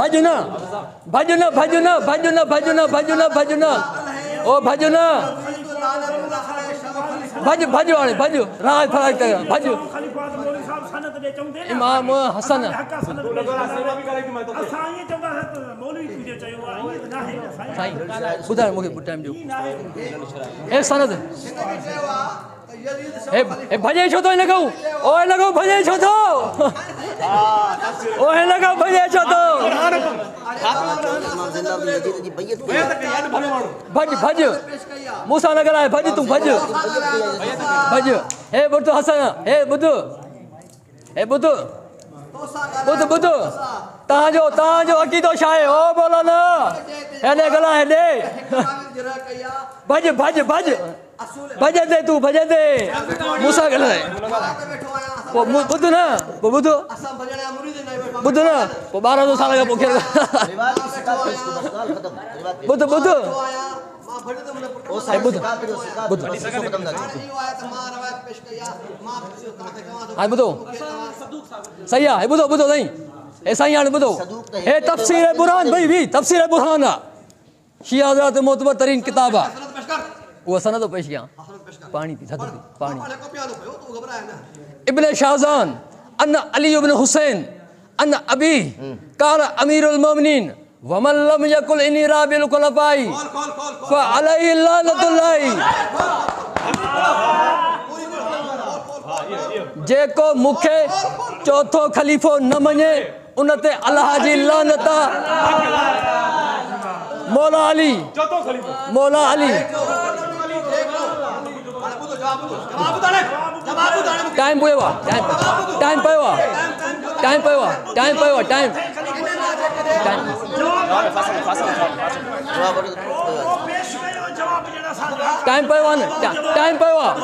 भजना भजना भजना भजना भजना भजना भजना ओ भजना भज भज वाले भज राज फराज कर भज इमाम हसन साईं ॿुधायो मूंखे टाइम ॾियो ए सनद ए भजे छो तो हिन खां ओ हिन खां भजे छो तो ओ हिन खां भजे छो तो भज भज मूंसां न ॻाल्हाए भज तूं भज भज हे ॿुध हसन हे ॿुध हे ॿुध ॿुध ॿुध तव्हांजो अक़ीदो छा आहे ओ बोलो न हेॾे ॻाल्हाए हेॾे भज भज भज भज दे तूं भज दे मूंसां ॻाल्हाए पोइ ॿुध न पोइ ॿुध ॿुध न पोइ 1200 साल खां पोइ ॿुध ॿुध हाणे ॿुधो सही आहे ॿुधो ॿुधो साईं हे साईं हाणे ॿुधो हे तफ़सीर बुरहान भई भी तफ़सीर बुरहान आहे शिया हज़रात मोतबर तरीन किताब आहे उहा सनद पेश कयां पाणी पी थधि पी पाणी इब्न शाहज़ान अन अली इब्न हुसैन अन अबी क़ाल अमीरुल मोमिनीन वमन लम यकुल इन्नी राबिल खुलफाई फअलैहि लानतुल्लाहि जेको मूंखे चौथो ख़लीफ़ो न मञे उन ते अल्लाह जी लानत मौला अली मौला अली टाइम पियो आहे टाइम पियो आहे टाइम पियो आहे टाइम पियो आहे टाइम टाइम पियो आहे न टाइम पियो आहे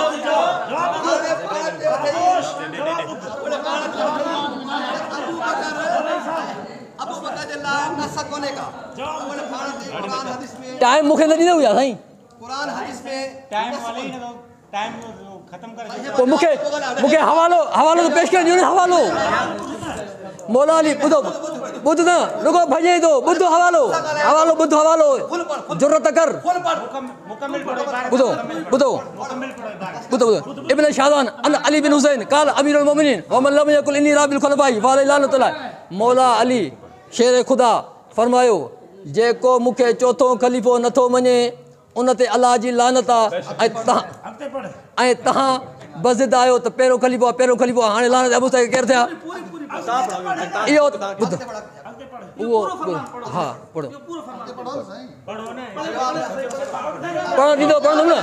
टाइम मूंखे न ॾींदा हुया साईं पोइ मूंखे हवालो तो पेश कर ॾियो न हवालो मौला अली ॿुधो ॿुध न रुगो भॼे थो ॿुध हवालो हवालो ॿुध हवालो ज़रूरत कर ॿुधो ॿुधो ॿुधो इब्न शाहज़ान अन अली बिन हुसैन क़ाल अमीरुल मोमिनीन वमन लम यकुल इन्नी राबिल खुलफाई फअलैहि लानतुल्लाह मौला अली शेर ख़ुदा फरमायो जेको मूंखे चौथो ख़लीफ़ो नथो मञे उन ते अल्लाह जी लानत आहे ऐं तव्हां बज़िद आहियो त पहिरियों ख़लीफ़ो आहे हाणे लानत अबू साहिब केरु थिया इहो ॿुध उहो हा पढ़ो पढ़ो ॾींदो पढ़ंदुमि न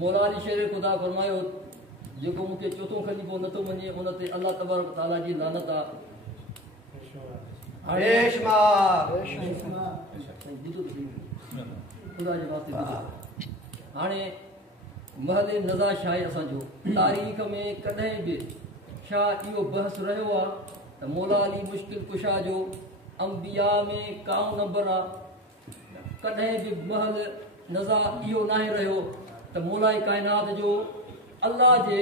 मौला अली शेर ख़ुदा फरमायो जेको मूंखे चौथो ख़लीफ़ो नथो मञे उन ते अल्लाह तबारक तआला जी लानत आहे हाणे महल नज़ा छा आहे असांजो तारीख़ में कॾहिं बि छा इहो बहस रहियो आहे त मौला अली मुश्किल कुशा जो अंबिया में काउ नंबर आहे कॾहिं बि महल नज़ा इहो नाहे रहियो त मौला काइनात जो अल्लाह जे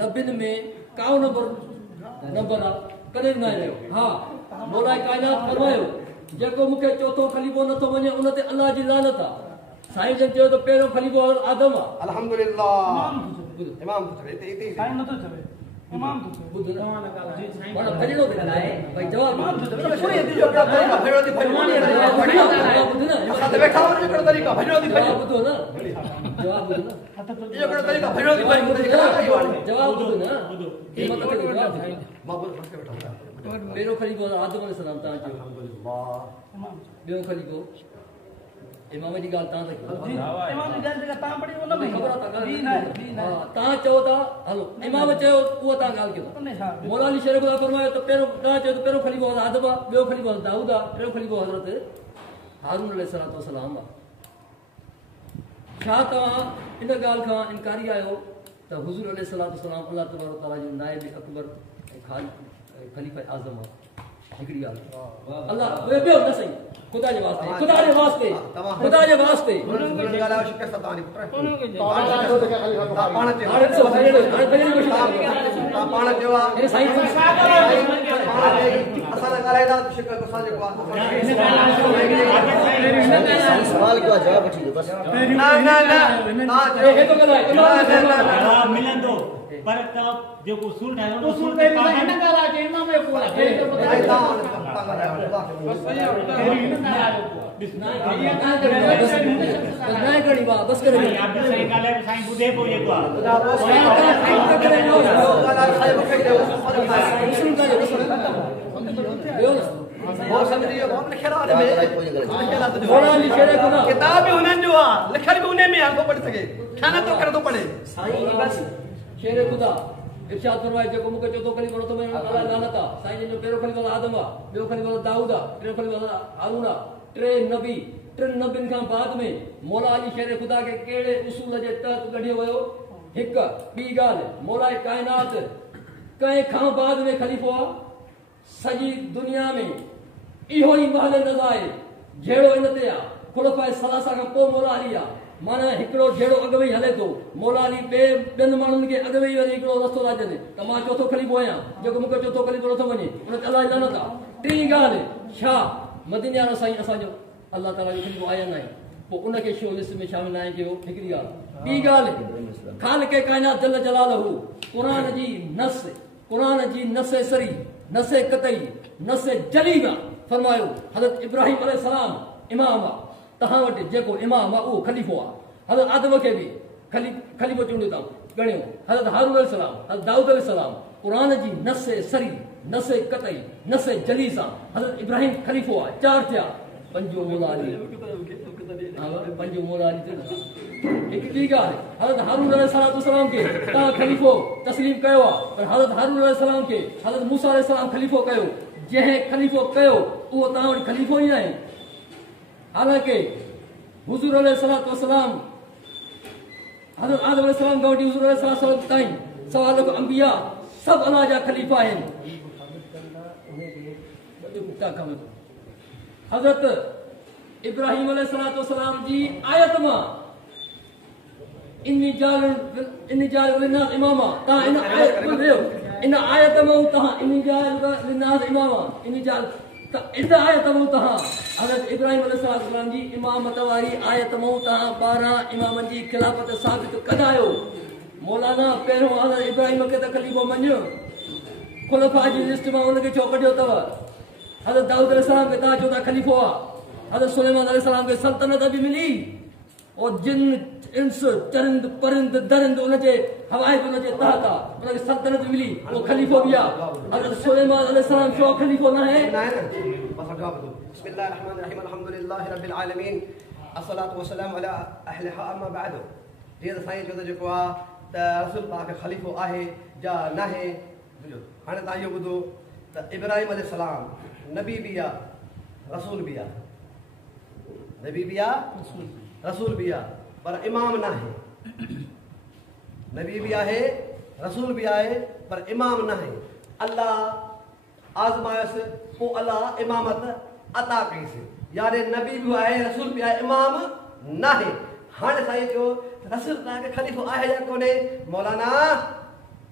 नबियुनि में काउ नंबर आहे कॾहिं न रहियो हा मौला काइनात फरमायो जेको मूंखे चौथो ख़लीफ़ो नथो मञे उन ते अल्लाह जी लानत आहे साईं जन चयो त पहिरियों ख़लीफ़ो आदम आहे अल्हम्दुलिल्लाह इमाम साईं नथो चवे इमाम तो ॿुध न वण भजणो बि ॻाल्हाए भई जवाब छुरी थी जो भजणो थी भजणो ॿुध न असां वेठा आहियूं हिकिड़ो तरीक़ो भजणो थी भजणो ॿुधो न जवाब ॿुध न इहो हिकिड़ो तरीक़ो भजणो थी भजणो जवाब ॿुध न हिम्मत खे जवाब मां वेठा पहिरियों ख़लीफ़ो आदम अलैहिस्सलाम तव्हां चयो ॿियो ख़लीफ़ो इमाम जी ॻाल्हि तव्हां चओ था हलो इमाम चयो उहो तव्हां ॻाल्हि कयो मौला अली शेर ख़ुदा फरमायो त पहिरियों तव्हां चयो त पहिरियों ख़लीफ़ो आदम आहे ॿियो ख़लीफ़ो दाऊद आहे टियों ख़लीफ़ो हज़रत हारून अलैहिस्सलाम आहे छा तव्हां इन ॻाल्हि खां इनकारी आहियो त हुज़ूर अलैहिस्सलाम अल्लाह तबारक तआला जो नाइब अकबर ऐं ख़लीफ़ा आज़म आहे हिकिड़ी ॻाल्हि अल्लाह ॿियो न सही ख़ुदा जे वास्ते पाण जो आहे हे साईं असां ॻाल्हाईंदा शिकर असां जेको आहे सवाल कयो जवाब वठी ॾियो बस न न न हे तो ॻाल्हाए मिलंदो पर तव्हां जेको उसूल ठाहियो उसूल में हिन ॻाल्हि आहे इमाम जो कोन आहे नहीं करी बात बस करे आप सही ॻाल्हि आहे साईं ॿुधे पोइ जेको आहे किताब भी उन्हनि जो आहे लिखियल बि उन में आहे को पढ़ी सघे छा नथो करे थो पढ़े साईं बस शेर खुदा इरशाद फरमाए जेको मूंखे चोथों ख़लीफ़ो नथो मञे अलाह लानत आहे साईं जो पहिरों ख़लीफ़ो आदम आहे ॿियो ख़लीफ़ो दाऊद आहे टियों ख़लीफ़ो हारून आहे टिनि नबियुनि खां बाद में मौला जी शेर खुदा खे कहिड़े उसूल जे तहत गढ़ियो वियो हिकु ॿी ॻाल्हि मौला काइनात कंहिं खां बाद में ख़लीफ़ो आहे सॼी दुनिया में इहो ई महल नज़र आहे जहिड़ो इन ते आहे खुलफ़ाए सलासा खां पोइ मौला अली आहे माना हिकिड़ो जहिड़ो अॻुवाई हले थो मौला अली ॿियनि माण्हुनि खे अॻुवाई वञी हिकिड़ो रस्तो था ॾियनि त मां चोथों ख़लीफ़ो आहियां जेको मूंखे चोथों ख़लीफ़ो नथो वञे उन ते अलाह जी लानत आहे टी ॻाल्हि छा मदीने वारो साईं असांजो अल्लाह ताला जो ख़लीफ़ो आया न आहे पोइ उनखे शो लिस्ट में शामिल न आहे कयो हिकिड़ी ॻाल्हि ॿी ॻाल्हि ख़ालिक़ काइनात जल जलालहू क़ुरान जी नस सरी नस कतई नस जली आहे फरमायो हज़रत इब्राहिम अलैहिस्सलाम इमाम आहे तव्हां वटि जेको इमाम आहे उहो ख़लीफ़ो आहे हज़रत आदम खे बि ख़लीफ़ो चूंडियो अथऊं ॻणियो हज़रत हारून अलैहिस्सलाम हज़रत दाऊद अलैहिस्सलाम क़ुरान जी नस सरी नस कतई नस जली सां हज़रत इब्राहिम ख़लीफ़ो आहे चार थिया पंजो मौला अली पंजो मौला अली हिकु ॿी ॻाल्हि हज़रत हारून अलैहिस्सलाम खे तव्हां ख़लीफ़ो तस्लीम कयो आहे पर हज़रत हारून अलैहिस्सलाम खे हज़रत मूसा अलैहिस्सलाम ख़लीफ़ो कयो जंहिं ख़लीफ़ो कयो उहो तव्हां वटि ख़लीफ़ो ई आहे हालांकि हुज़ूर अलैहिस्सलाम हज़रत आदम अलैहिस्सलाम खां वठी हुज़ूर अलैहिस्सलाम ताईं सवा लख अंबिया सभु अलाह जा ख़लीफ़ा आहिनि हज़रत इब्राहिम अलैहिस्सलाम जी आयत मां इन्नी जाल लिन्नास इमामा तव्हां इन आयत ॿुधियो इन आयत मां तव्हां इन्नी जाल लिन्नास इमामा इन्नी जाल त इन आयत मां तव्हां हज़रत इब्राहिम अलैहिस्सलाम जी इमामत वारी आयत मां तव्हां 12 इमामनि जी खिलाफ़त साबित कंदा आहियो मौलाना पहिरियों हज़रत इब्राहिम खे त ख़लीफ़ो मञियो खुलफ़ा जी लिस्ट मां उनखे छो कढियो अथव हज़रत दाऊद अलैहिस्सलाम खे तव्हां चओ था ख़लीफ़ो आहे हज़रत सुलेमान अलैहिस्सलाम खे सल्तनत बि मिली और जिन इंस चरिंद परिंद दरिंद उनजे हवाए बि उनजे तहत आहे उनखे सल्तनत मिली उहो ख़लीफ़ो बि आहे हज़रत सुलेमान अलैहिस्सलाम छो ख़लीफ़ो न आहे बिस्मिल्लाहिर रहमानिर रहीम अल्हम्दुलिल्लाहि रब्बिल आलमीन अस्सलातु वस्सलामु अला अहलिहा अम्मा बाद जीअं साईं चयो त जेको आहे त रसूल पाक ख़लीफ़ो आहे या न आहे हाणे तव्हां इहो ॿुधो त इब्राहिम अलैहिस्सलाम नबी बि आहे रसूल बि आहे नबी बि आहे रसूल भी आहे पर इमाम न आहे नबी भी आहे रसूल भी आहे पर इमाम न आहे अल्लाह आज़मायसि पोइ अल्लाह इमामत अता कईसि यानी नबी भी आहे रसूल भी आहे इमाम न आहे हाणे साईं चयो रसूल तव्हांखे ख़लीफ़ो आहे या कोन्हे मौलाना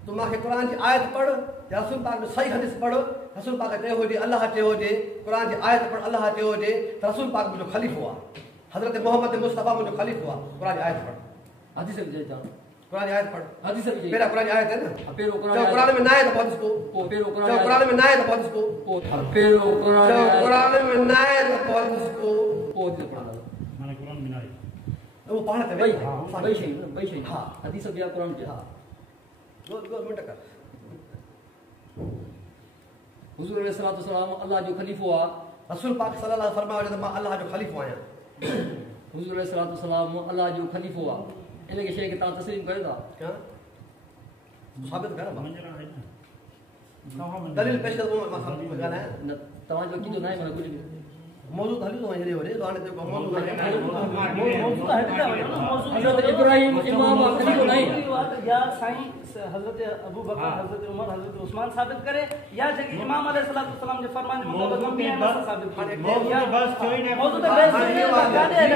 तूं मूंखे क़ुर जी आयत पढ़ या रसूल पाक में सही हदीस पढ़ रसूल पाक चयो हुजे अल्लाह चयो हुजे क़ुर जी आयत पढ़ अल्लाह चयो हुजे त रसूल पाक मुंहिंजो ख़लीफ़ो आहे हज़रत मोहम्मद मुस्तफ़ा मुझे ख़लीफ़ो आहे क़ुर जी आयत पढ़ हदीस बि चई क़ुर जी आयत पढ़ हदीस बि चई पहिरां क़ुर जी आयत है न पहिरों क़ुर में न आहे त पढ़ को पहिरों क़ुर में न आहे त पढ़ को पहिरों क़ुर में न आहे त पढ़ को पोइ पढ़ंदा माने क़ुरान में न आहे वो पाण ते ॿई शयूं हा हदीस बि आहे क़ुर बि आहे दो मिनट कर हुज़ूर अलैहिस्सलाम अल्लाह जो ख़लीफ़ो आहे रसूल पाक सल्लल्लाहु अलैहि वसल्लम फरमायो त मां अल्लाह जो ख़लीफ़ो आहियां हुज़ूर अलैहिस्सलाम अल्लाह जो ख़लीफ़ो आहे इन खे शइ खे तव्हां तस्लीम कयो था क्या साबित कर मंजरा है ना दलील पेश कर मां साबित ॻाल्हायां न तव्हांजो अक़ीदो न आहे माना कुझु बि मौजूद हली तो वञे वरे तो हाणे जेको मौजूद हज़रत इब्राहिम इमाम ख़लीफ़ो न आहे या साईं हजरत अबू बकर, हजरत उमर, हजरत उस्मान साबित करे या जगह इमाम अलैहिस्सलाम जे फरमान मुताबिक हम भी बस साबित करे। मौजूद बस कोई नहीं, मौजूद बस गाने है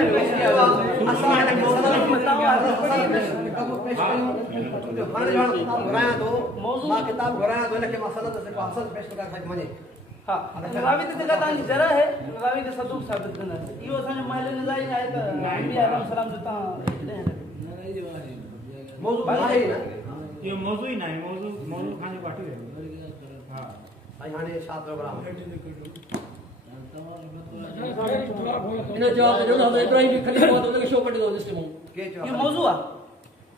मौजूद किताब घुराया तो इनके मसला से असल पेश कर खाई मने। हां रावी ते जगह तां जरा है रावी के सदूक साबित करना इहो असन महल निजाई है त नबी अलैहि सलाम जो ता मौजूद है ना ये मौजूद ही नहीं, मौजूद खाने बाटू है। हां भाई हाने 7 प्रोग्राम इन जवाब जो हज़रत इब्राहिम की खलीफा तो उनके शो कटे दो लिस्ट में के ये मौजूद है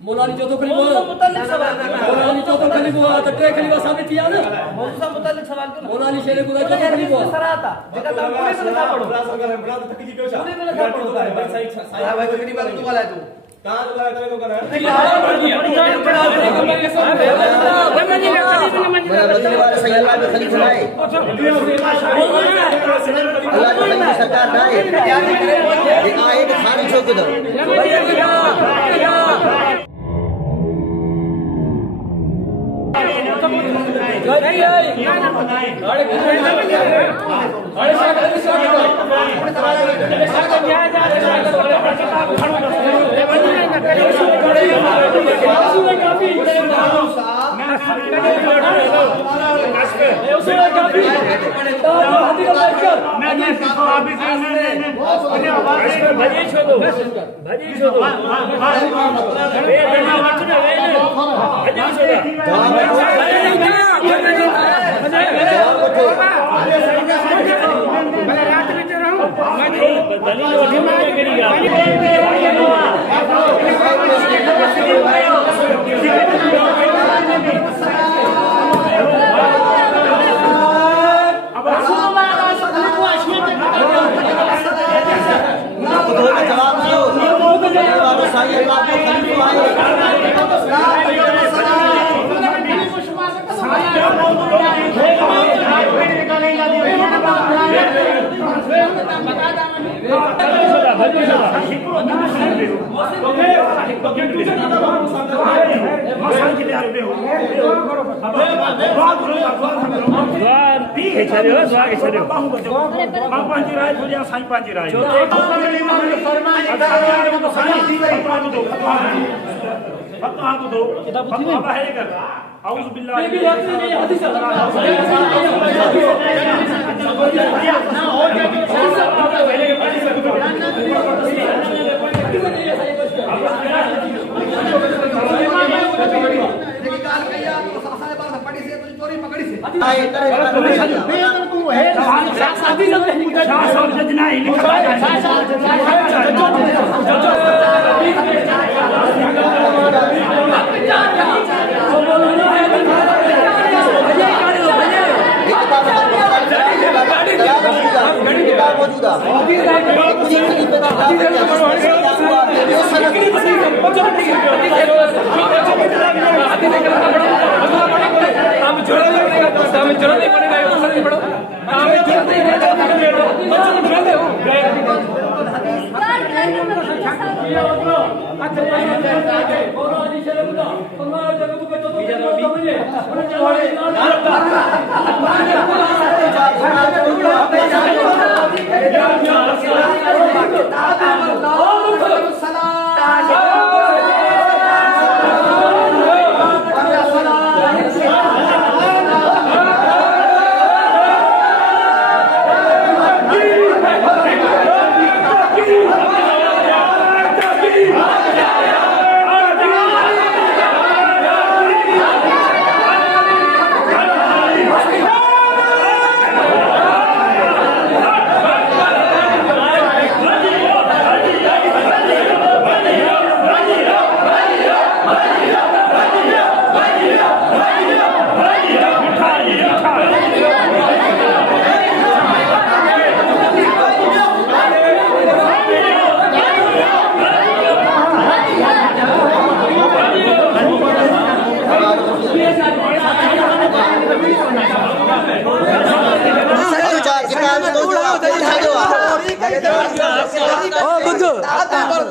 मौलानी चौथो खलीफा मौजूद मुतालिक सवाल मौलानी चौथो खलीफा त टे खलीफा साबित किया ना मौजूद मुतालिक सवाल क्यों मौलानी शेर खुदा चौथो खलीफा सराता जगह ता पूरे में था पढ़ो पूरे में था पढ़ो भाई कितनी बार तू वाला है तू कहां तो करे तो कर मदीने वाले सही अल्लाह के खलीफा लाए, अल्लाह के खलीफा सरकार लाए, ये आए तो खारिज हो के दो।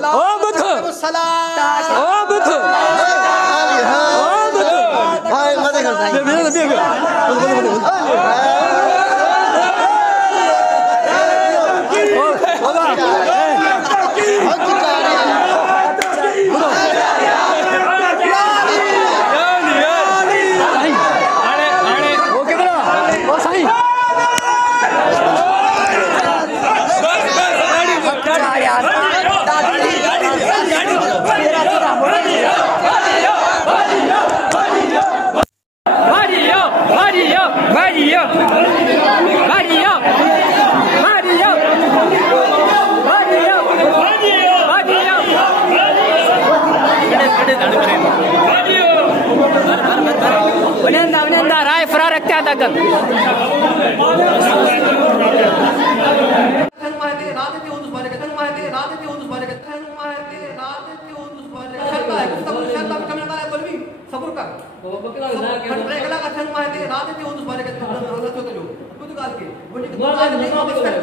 ओ बुध राय फरार रखता था गन Mala